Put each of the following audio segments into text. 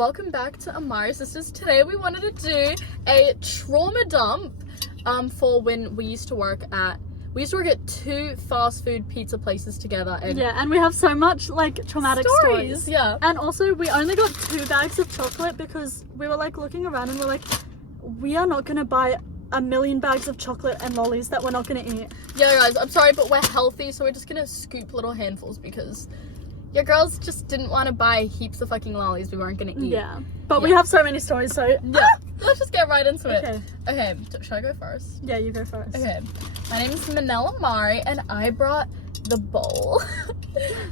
welcome back to Amari Sisters. Today we wanted to do a trauma dump for when we used to work at two fast food pizza places together, and we have so much like traumatic stories. Yeah. And also we only got 2 bags of chocolate because we were like looking around and we're like, we are not gonna buy a million bags of chocolate and lollies that we're not gonna eat. Yeah guys, I'm sorry, but we're healthy, so we're just gonna scoop little handfuls because your girls just didn't want to buy heaps of fucking lollies we weren't gonna eat. Yeah, but we have so many stories, so yeah. Let's just get right into it. Okay, should I go first? Yeah, you go first. Okay, my name is Manals Amari and I brought the bowl.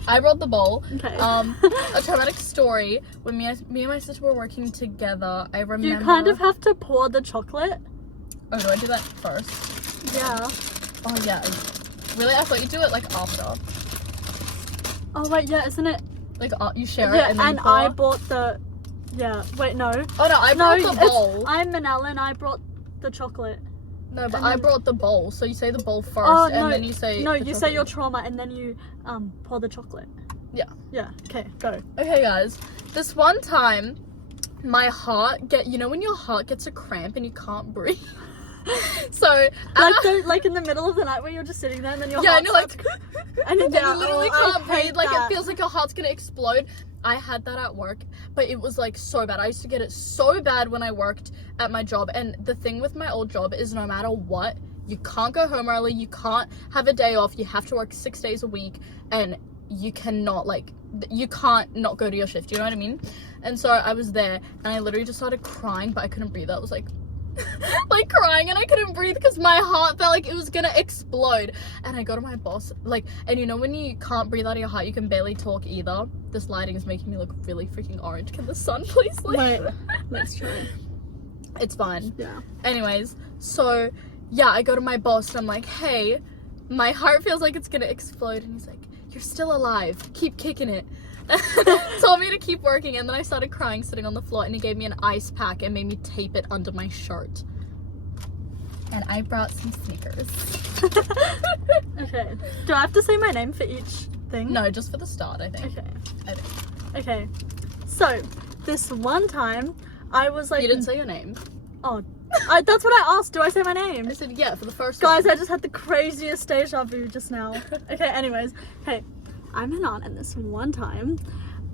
I brought the bowl. Okay. A traumatic story. When me and my sister were working together, I remember... You kind of have to pour the chocolate. Oh, do I do that first? Yeah. Oh, yeah. Really? I thought you do it, like, after. Oh, wait, yeah, isn't it? Like, you share it and then and I bought the... Yeah, wait, no. Oh, no, I brought the bowl. I'm Manal and I brought the chocolate. No, but I brought the bowl, so you say the bowl first, and then you say... No, you say your trauma, and then you pour the chocolate. Yeah. Yeah, okay, go. Okay, guys. This one time, my heart you know when your heart gets a cramp and you can't breathe? So... Like in the middle of the night where you're just sitting there, and then your and heart you're like... and you literally can't breathe, like it feels like your heart's gonna explode. I had that at work, but it was like so bad. I used to get it so bad when I worked at my job, and the thing with my old job is no matter what, you can't go home early, you can't have a day off, you have to work 6 days a week, and you cannot you can't not go to your shift, you know what I mean? And so I was there and I literally just started crying, but I couldn't breathe. I was like like crying and I couldn't breathe because my heart felt like it was gonna explode. And I go to my boss, and you know when you can't breathe out of your heart, you can barely talk either. This lighting is making me look really freaking orange. Can the sun please leave? Wait, let's try. It's fine. Yeah. Anyways, so yeah, I go to my boss and I'm like, hey, my heart feels like it's gonna explode. And he's like, you're still alive, keep kicking it. Told me to keep working, and then I started crying sitting on the floor, and he gave me an ice pack and made me tape it under my shirt. And I brought some Snickers. Okay. Do I have to say my name for each thing? No, just for the start, I think. Okay. Okay. So, this one time, I was like... You didn't say your name. Oh. That's what I asked. Do I say my name? I said yeah for the first Guys, one. I just had the craziest deja vu just now. Okay, anyways. Okay. I'm Hanan, and this one time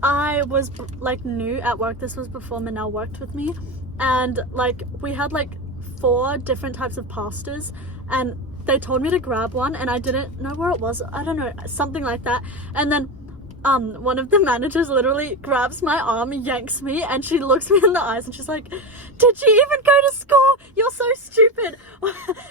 I was like new at work. This was before Manal worked with me, and like we had like 4 different types of pastas, and they told me to grab one and I didn't know where it was. I don't know, something like that. And then one of the managers literally grabs my arm, yanks me, and she looks me in the eyes and she's like, did you even go to school? You're so stupid.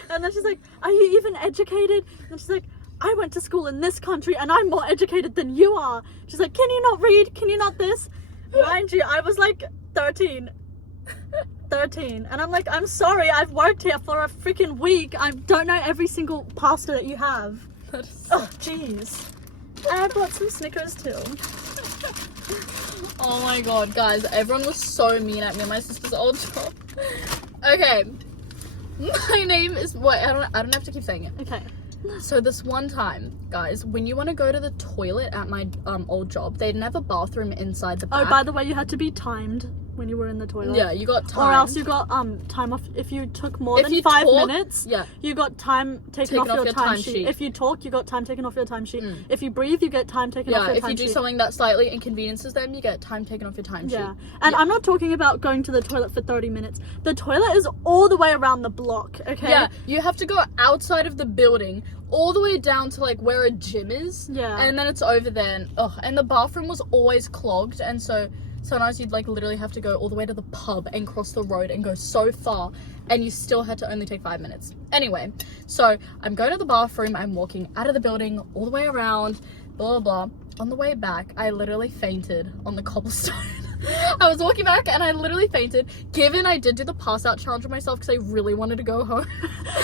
And then she's like, are you even educated? And she's like, I went to school in this country and I'm more educated than you are. She's like, can you not read? Can you not this? Mind you, I was like 13. And I'm like, I'm sorry, I've worked here for a freaking week. I don't know every single pasta that you have. Oh, jeez. And I brought some Snickers too. Oh my god, guys, everyone was so mean at me and my sister's old job. Okay. My name is... Wait, I don't have to keep saying it. Okay. So this one time, guys, when you want to go to the toilet at my old job, they didn't have a bathroom inside the back. Oh, by the way, you had to be timed when you were in the toilet. Yeah, you got time. Or else you got time off. If you took more than 5 minutes, yeah, you got time taken off your time sheet. If you talk, you got time taken off your time sheet. If you breathe, you get time taken off your time sheet. Yeah, if you do something that slightly inconveniences them, you get time taken off your time sheet. Yeah, and I'm not talking about going to the toilet for 30 minutes. The toilet is all the way around the block, okay? Yeah, you have to go outside of the building, all the way down to like where a gym is. Yeah. And then it's over there. And the bathroom was always clogged, and so sometimes you'd like literally have to go all the way to the pub and cross the road and go so far, and you still had to only take 5 minutes. Anyway, so I'm going to the bathroom, I'm walking out of the building all the way around, blah blah blah. On the way back, I literally fainted on the cobblestone. I was walking back and I literally fainted, given I did do the pass out challenge with myself because I really wanted to go home.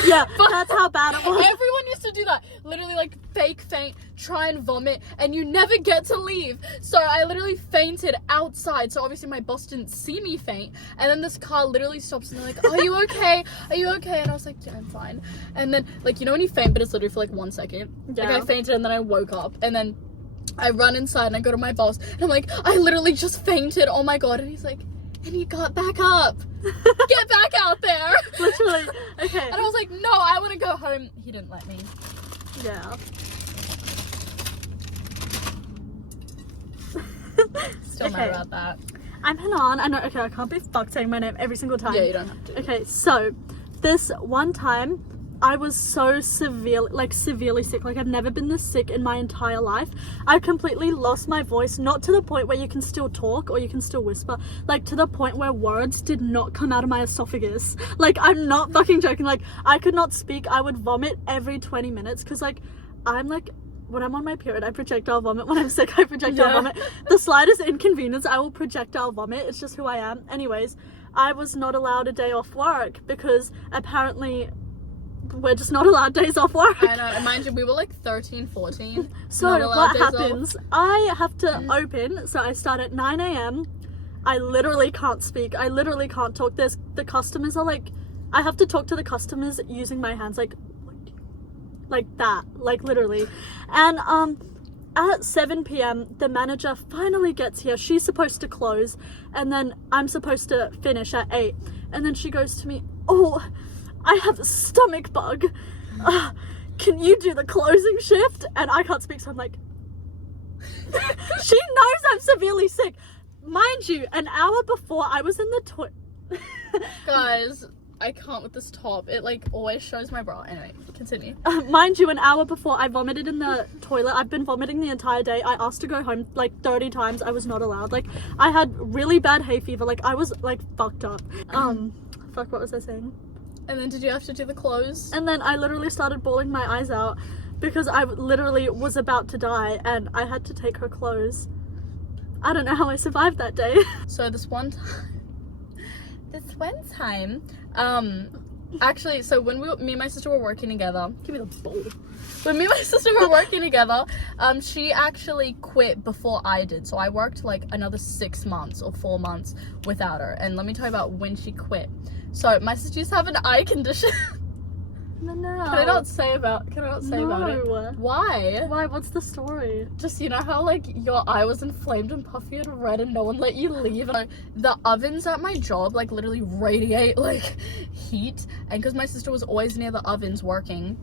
Yeah, but that's how bad it was. Everyone used to do that. Literally like fake faint, try and vomit, and you never get to leave. So I literally fainted outside. So obviously my boss didn't see me faint. And then this car literally stops and they're like, are you okay? Are you okay? And I was like, yeah, I'm fine. And then like, you know when you faint but it's literally for like 1 second? Yeah. Like I fainted and then I woke up and then I run inside and I go to my boss and I'm like, I literally just fainted. Oh my god. And he's like, and you got back up. Get back out there. Literally. Okay. And I was like, no, I want to go home. He didn't let me. Yeah. Still mad about that. I'm Hanan. I know. Okay, I can't be fucked saying my name every single time. Yeah, you don't have to. Okay, so this one time I was so severely sick. Like, I've never been this sick in my entire life. I completely lost my voice, not to the point where you can still talk or you can still whisper, like to the point where words did not come out of my esophagus. Like, I'm not fucking joking. Like, I could not speak. I would vomit every 20 minutes because, like, I'm like, when I'm on my period, I projectile vomit. When I'm sick, I projectile vomit. The slightest inconvenience, I will projectile vomit. It's just who I am. Anyways, I was not allowed a day off work because apparently we're just not allowed days off work. I know, and mind you, we were like 13, 14. So what happens, I have to open, so I start at 9 a.m. I literally can't speak. I literally can't talk. The customers are like, I have to talk to the customers using my hands, like that, like literally. And at 7 p.m. the manager finally gets here. She's supposed to close and then I'm supposed to finish at 8, and then she goes to me, oh, I have a stomach bug, can you do the closing shift? And I can't speak, so I'm like, she knows I'm severely sick. Mind you, an hour before I was in the toilet. Guys, I can't with this top. It like always shows my bra. Anyway, continue. Mind you, an hour before I vomited in the toilet. I've been vomiting the entire day. I asked to go home like 30 times. I was not allowed. Like, I had really bad hay fever. Like, I was like fucked up. Fuck, what was I saying? And then did you have to do the close? And then I literally started bawling my eyes out because I literally was about to die and I had to take her clothes. I don't know how I survived that day. So this one time, actually, so when me and my sister were working together, give me the ball. When me and my sister were working together, she actually quit before I did. So I worked like another 6 months or 4 months without her. And let me tell you about when she quit. So my sister used to have an eye condition. No. Can I not say about it? Why? Why? What's the story? Just, you know how like your eye was inflamed and puffy and red and no one let you leave? And the ovens at my job like literally radiate like heat, and because my sister was always near the ovens working,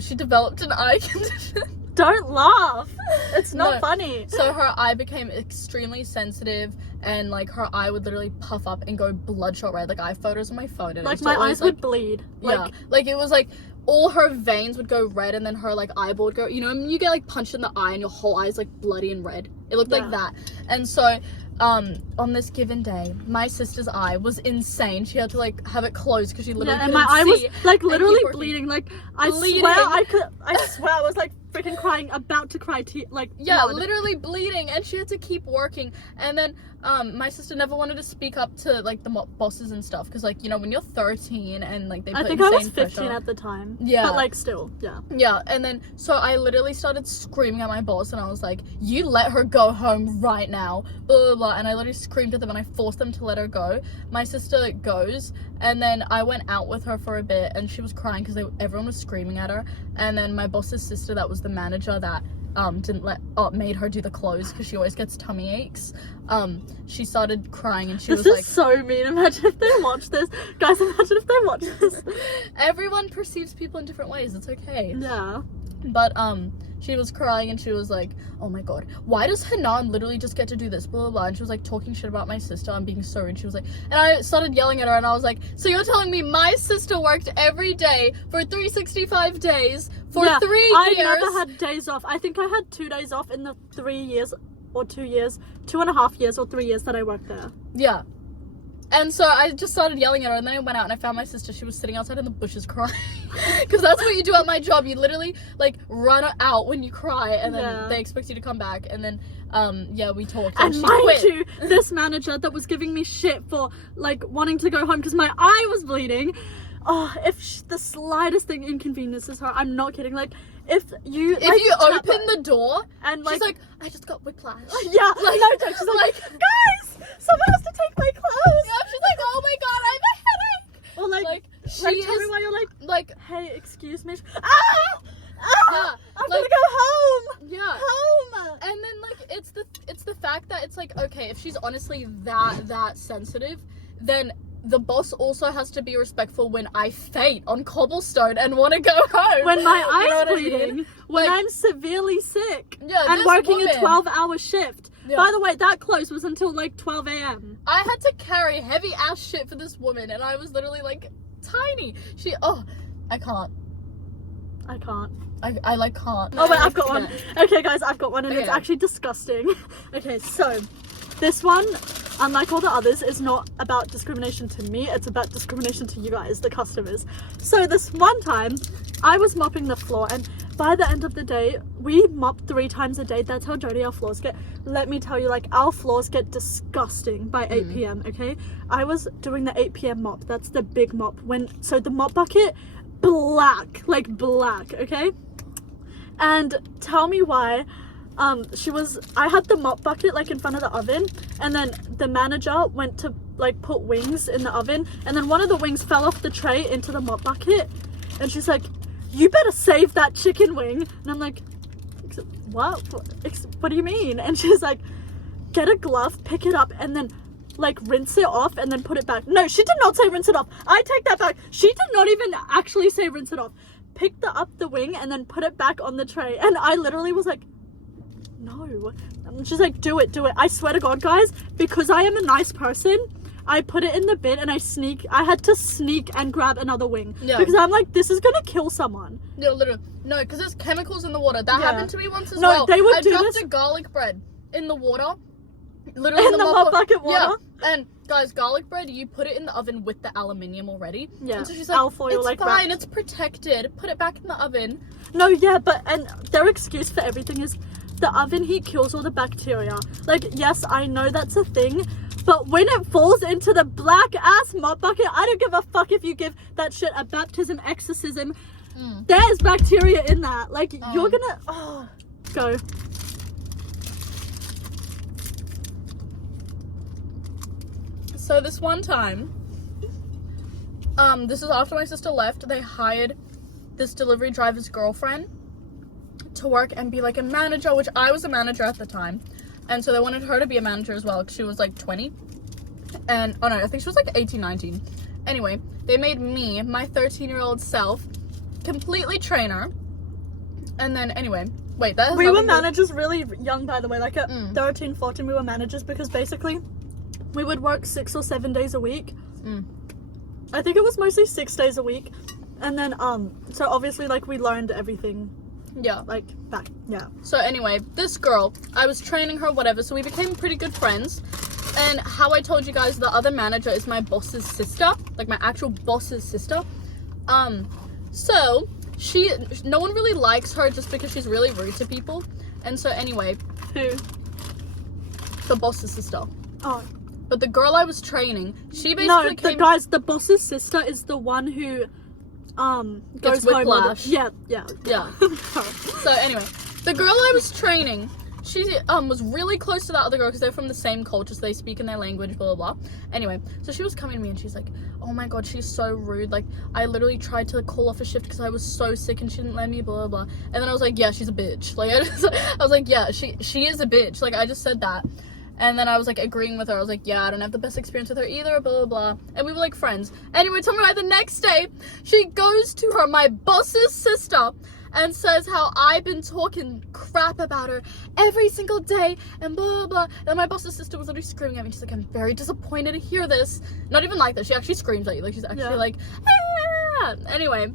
she developed an eye condition. Don't laugh. It's not No. funny. So her eye became extremely sensitive, and like her eye would literally puff up and go bloodshot red. Like, I have photos on my phone, and Like, it my always, eyes would bleed. yeah, like it was like all her veins would go red, and then her like eyeball would go, you know, when you get like punched in the eye and your whole eye is like bloody and red. It looked like that. And so on this given day, my sister's eye was insane. She had to like have it closed because she literally and my eye was like literally keep working. bleeding. Like, I Bleeding. swear I was like freaking crying, about to cry like blood. Literally bleeding, and she had to keep working. And then my sister never wanted to speak up to like the bosses and stuff, because like, you know, when you're 13 and like they put I think I was insane 15 pressure. at the time. Yeah. But like still, yeah. Yeah, and then so I literally started screaming at my boss, and I was like, you let her go home right now, blah blah blah. And I literally screamed at them and I forced them to let her go. My sister goes, and then I went out with her for a bit, and she was crying because everyone was screaming at her. And then my boss's sister, that was the manager that made her do the clothes because she always gets tummy aches, she started crying, and she was like, this is so mean. Imagine if they watch this. Guys, imagine if they watch this. everyone perceives people in different ways, it's okay. Yeah. But she was crying, and she was like, oh my god, why does Hanan literally just get to do this, blah blah blah. And she was like talking shit about my sister and being so rude. She was like, and I started yelling at her, and I was like, so you're telling me my sister worked every day for 365 days for 3 years? I never had days off. I think I had 2 days off in the 3 years or 2 years, 2.5 years or 3 years that I worked there. Yeah. And so I just started yelling at her, and then I went out and I found my sister. She was sitting outside in the bushes crying. Because that's what you do at my job. You literally like run out when you cry, and then they expect you to come back. And then we talked, and she mind quit. you, this manager that was giving me shit for like wanting to go home because my eye was bleeding, if the slightest thing inconveniences her, I'm not kidding, like if you open the door and like, she's like, I just got whiplash. Yeah, like, no joke, she's like, guys, someone has to take my clothes. Yeah, she's like, oh my god, I have a headache. Or like tell me why you're like, hey, excuse me. Ah! Yeah, I'm gonna go home. Yeah. Home. seriously that sensitive, then the boss also has to be respectful when I faint on cobblestone and want to go home. When my You know eye's what I mean? bleeding, when I'm severely sick, Yeah, and this working woman- a 12-hour shift. Yeah. By the way, that close was until like 12 a.m. I had to carry heavy ass shit for this woman, and I was literally like tiny. I can't. I can't. I like can't. Oh wait, I've got one. Okay guys, I've got one and it's Okay. actually disgusting. Okay, so this one, unlike all the others, is not about discrimination to me, it's about discrimination to you guys, the customers. So this one time, I was mopping the floor, and by the end of the day, we mop 3 times a day. That's how dirty our floors get. Let me tell you, like, our floors get disgusting by 8 p.m, okay? I was doing the 8 p.m. mop. That's the big mop. So the mop bucket, black, okay? And tell me why. I had the mop bucket like in front of the oven, and then the manager went to like put wings in the oven, and then one of the wings fell off the tray into the mop bucket, and she's like, you better save that chicken wing. And I'm like, what do you mean? And she's like, get a glove, pick it up, and then like rinse it off and then put it back. No, she did not say rinse it off. I take that back. She did not even actually say rinse it off. Picked up the wing and then put it back on the tray, and I literally was like, no. And she's like, do it. I swear to God, guys, because I am a nice person, I put it in the bin and I had to sneak and grab another wing. Yeah. Because I'm like, this is gonna kill someone. Yeah, literally. No, because there's chemicals in the water. That Yeah. happened to me once as No, well. they would I do dropped this- a garlic bread in the water. Literally In the mop bucket water? Yeah. And guys, garlic bread, you put it in the oven with the aluminium already. Yeah. And so she's like, Alfoil, it's like, fine, wrapped. it's protected. Put it back in the oven. No, yeah, and their excuse for everything is the oven heat kills all the bacteria. Like, yes, I know that's a thing, but when it falls into the black ass mop bucket, I don't give a fuck if you give that shit a baptism, exorcism. There's bacteria in that. Like, you're gonna go. So this one time, this was after my sister left, they hired this delivery driver's girlfriend to work and be like a manager, which I was a manager at the time. And so they wanted her to be a manager as well, because she was like 20. And, oh no, I think she was like 18, 19. Anyway, they made me, my 13-year-old self, completely trainer. And then, anyway, wait, that has We were nothing to- managers really young, by the way. Like, at 13, 14, we were managers because basically we would work 6 or 7 days a week. I think it was mostly 6 days a week. And then, so obviously, like, we learned everything. Yeah. Like, back, yeah. So anyway, this girl, I was training her, whatever, so we became pretty good friends. And how I told you guys, the other manager is my boss's sister, like my actual boss's sister. So no one really likes her just because she's really rude to people. And so anyway, Who? the boss's sister. Oh. But the girl I was training, she basically No, came... the boss's sister is the one who, goes Gets home. whiplash. Yeah. Yeah. So anyway, the girl I was training, she was really close to that other girl because they're from the same culture, so they speak in their language, blah blah blah. Anyway, so she was coming to me and she's like, oh my god, she's so rude, like I literally tried to call off a shift because I was so sick and she didn't let me, blah blah blah. And then I was like, yeah, she's a bitch. Like I was like, yeah, she is a bitch. Like I just said that. And then I was like agreeing with her. I was like, yeah, I don't have the best experience with her either, blah, blah, blah. And we were like friends. Anyway, tell me why the next day, she goes to her, my boss's sister, and says how I've been talking crap about her every single day, and blah, blah, blah. And my boss's sister was literally screaming at me. She's like, I'm very disappointed to hear this. Not even like that. She actually screams at you. Like, she's actually like, ah! Anyway,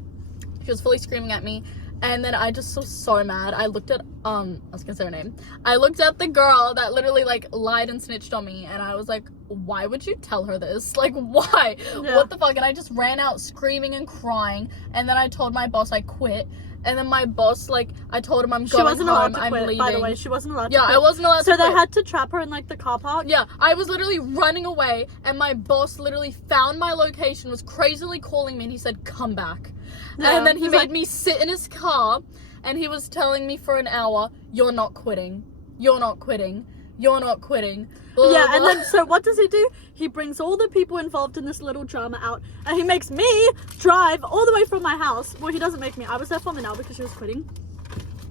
she was fully screaming at me. And then I just was so mad. I looked at, I was gonna say her name. I looked at the girl that literally, like, lied and snitched on me. And I was like, why would you tell her this? Like, why? Yeah. What the fuck? And I just ran out screaming and crying. And then I told my boss I quit. And then my boss, like, I told him I'm She going wasn't home. allowed to I'm quit, leaving. by the way. She wasn't allowed to Yeah, quit. I wasn't allowed So to quit. they had to trap her in, like, the car park? Yeah, I was literally running away, and my boss literally found my location, was crazily calling me, and he said, come back. Yeah, And then he he's made like- me sit in his car, and he was telling me for an hour, you're not quitting. You're not quitting. You're not quitting. Blah, Yeah, blah, and blah. then, so what does he do? He brings all the people involved in this little drama out, and he makes me drive all the way from my house. Well, he doesn't make me. I was there for Manal because she was quitting.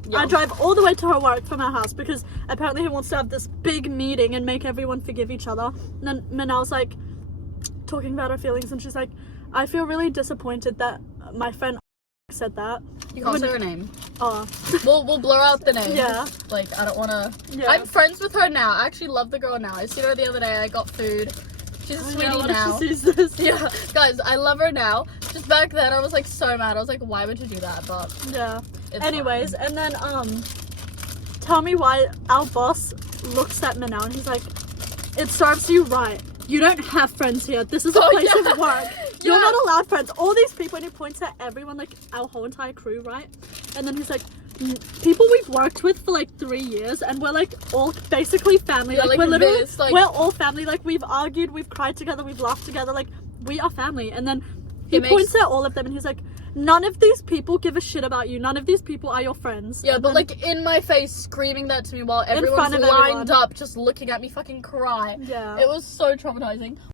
Yeah. I drive all the way to her work from our house because apparently he wants to have this big meeting and make everyone forgive each other. And then Manal's like talking about her feelings, and she's like, I feel really disappointed that my friend said that. You can't say her name. Oh. We'll blur out the name. Yeah. Like, I don't want to... Yeah. I'm friends with her now. I actually love the girl now. I seen her the other day. I got food. She's a sweetie now. She sees this. Yeah. Guys, I love her now. Just back then, I was like so mad. I was like, why would you do that? But Yeah. it's Anyways, fine. and then tell me why our boss looks at Manal and he's like, it serves you right. You don't have friends here. This is a place of work. You're Yeah. not allowed friends. All these people, and he points at everyone, like our whole entire crew, right? And then he's like, people we've worked with for like 3 years, and we're like all basically family. Yeah, like we're literally, this, like- we're all family. Like we've argued, we've cried together, we've laughed together. Like we are family. And then he points at all of them, and he's like, none of these people give a shit about you. None of these people are your friends. Yeah, And but then- like in my face, screaming that to me while everyone's front of lined everyone. up, just looking at me fucking cry. Yeah. It was so traumatizing.